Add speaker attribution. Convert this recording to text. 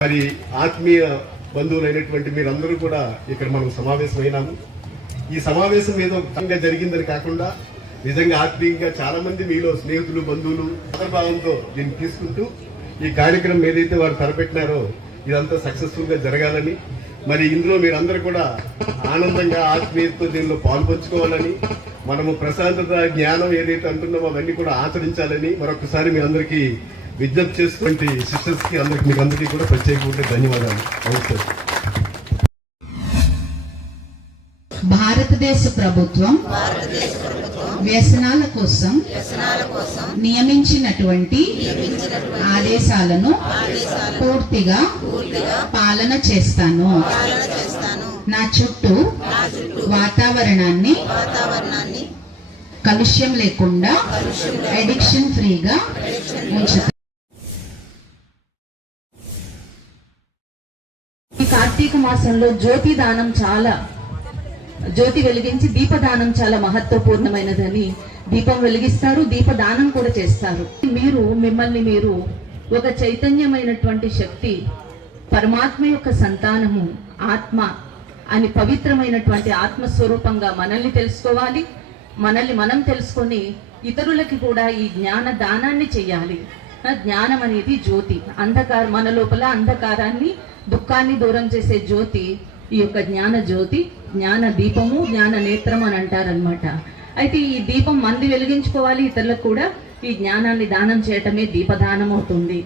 Speaker 1: మరి ఆత్మీయ బంధువులైనటువంటి మీరందరూ కూడా ఇక్కడ మనం సమావేశమైనాము. ఈ సమావేశం ఏదో విధంగా జరిగిందని కాకుండా నిజంగా ఆత్మీయంగా చాలా మంది మీలో స్నేహితులు బంధువులు సందర్భావంతో దీన్ని తీసుకుంటూ ఈ కార్యక్రమం ఏదైతే వారు తలపెట్టినారో ఇదంతా సక్సెస్ఫుల్గా జరగాలని మరి ఇందులో మీరందరూ కూడా ఆనందంగా ఆత్మీయతతో దీనిలో పాల్పంచుకోవాలని మనము ప్రశాంతత జ్ఞానం ఏదైతే అంటున్నామో అవన్నీ కూడా ఆచరించాలని మరొకసారి మీ అందరికీ విజ్ఞప్తి చేసుకుంటే సిస్టర్స్కి అందరికి మీకు అందరికీ కూడా ప్రత్యేకంగా ధన్యవాదాలు. నమస్తే
Speaker 2: భారతదేశ ప్రభుత్వం వ్యసనాల కోసం నియమించినటువంటి ఆదేశాలను పూర్తిగా పాలన చేస్తాను. నా చుట్టూ వాతావరణాన్ని కలుష్యం లేకుండా ఎడిక్షన్ ఫ్రీగా ఉంచుతాను.
Speaker 3: కార్తీక మాసంలో జ్యోతి దానం చాలా జ్యోతి వెలిగించి దీపదానం చాలా మహత్వపూర్ణమైనదని దీపం వెలిగిస్తారు దీపదానం కూడా చేస్తారు. మీరు మిమ్మల్ని మీరు ఒక చైతన్యమైనటువంటి శక్తి పరమాత్మ యొక్క సంతానము ఆత్మ అని పవిత్రమైనటువంటి ఆత్మస్వరూపంగా మనల్ని తెలుసుకోవాలి మనల్ని మనం తెలుసుకొని ఇతరులకి కూడా ఈ జ్ఞాన దానాన్ని చేయాలి. జ్ఞానం అనేది జ్యోతి. అంధకార మన లోపల అంధకారాన్ని దుఃఖాన్ని దూరం చేసే జ్యోతి ఈ యొక్క జ్ఞాన జ్యోతి జ్ఞాన దీపము జ్ఞాన నేత్రం అని అంటారనమాట అయితే ఈ దీపం మంది వెలిగించుకోవాలి ఇతరులకు కూడా ఈ జ్ఞానాన్ని దానం చేయటమే దీపదానం అవుతుంది